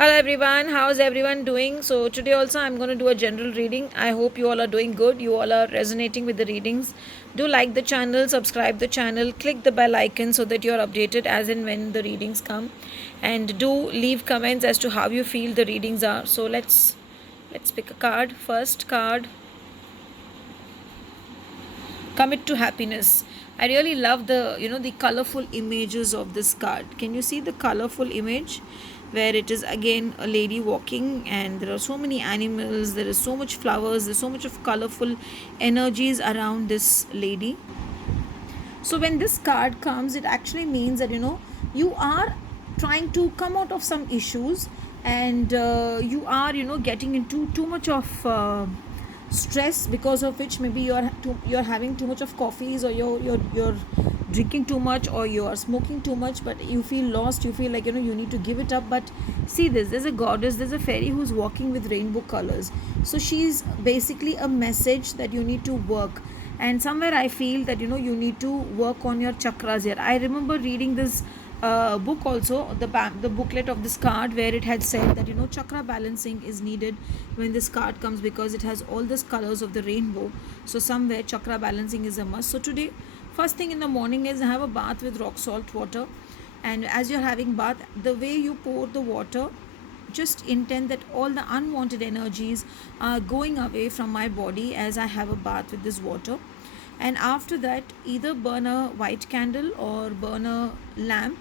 Hello everyone, how's everyone doing? So today also I'm going to do a general reading. I hope you all are doing good. You all are resonating with the readings. Do like the channel, subscribe the channel, click the bell icon so that you are updated as and when the readings come, and do leave comments as to how you feel the readings are. So let's pick a card. First card, commit to happiness. I really love the colorful images of this card. Can you see the colorful image where it is again a lady walking, and there are so many animals, there is so much flowers, there's so much of colorful energies around this lady. So when this card comes, it actually means that you are trying to come out of some issues, and you are getting into too much of stress, because of which maybe you're having too much of coffees, or you're drinking too much, or you are smoking too much, but you feel lost, you feel like you need to give it up. But see this, there's a goddess, there's a fairy who's walking with rainbow colors. So she's basically a message that you need to work, and somewhere I feel that you need to work on your chakras here. I remember reading this book also, the booklet of this card, where it had said that chakra balancing is needed when this card comes, because it has all these colors of the rainbow. So somewhere chakra balancing is a must. So today, first thing in the morning is have a bath with rock salt water, and as you're having bath, the way you pour the water, just intend that all the unwanted energies are going away from my body as I have a bath with this water. And after that, either burn a white candle or burn a lamp.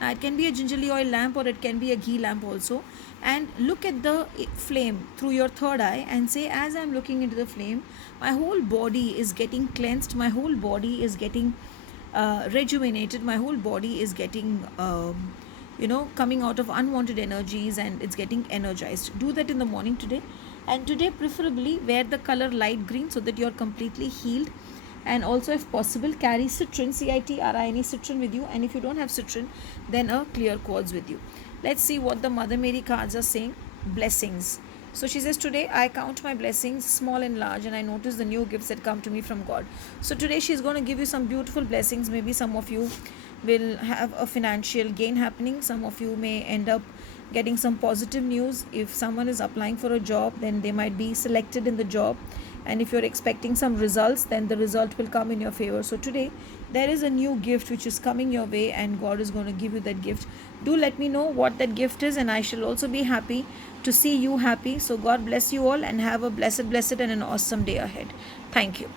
Now it can be a gingerly oil lamp, or it can be a ghee lamp also, and look at the flame through your third eye and say, as I'm looking into the flame, my whole body is getting cleansed, my whole body is getting rejuvenated, my whole body is getting coming out of unwanted energies, and it's getting energized. Do that in the morning today, and today preferably wear the color light green so that you're completely healed. And also, if possible, carry citrin, citrin, citrin with you, and if you don't have citrin, then a clear quartz with you. Let's see what the Mother Mary cards are saying. Blessings. So she says, today I count my blessings, small and large, and I notice the new gifts that come to me from God. So today she's going to give you some beautiful blessings. Maybe some of you will have a financial gain happening. Some of you may end up getting some positive news. If someone is applying for a job, then they might be selected in the job, and if you're expecting some results, then the result will come in your favor. So today there is a new gift which is coming your way, and God is going to give you that gift. Do let me know what that gift is, and I shall also be happy to see you happy. So God bless you all, and have a blessed and an awesome day ahead. Thank you.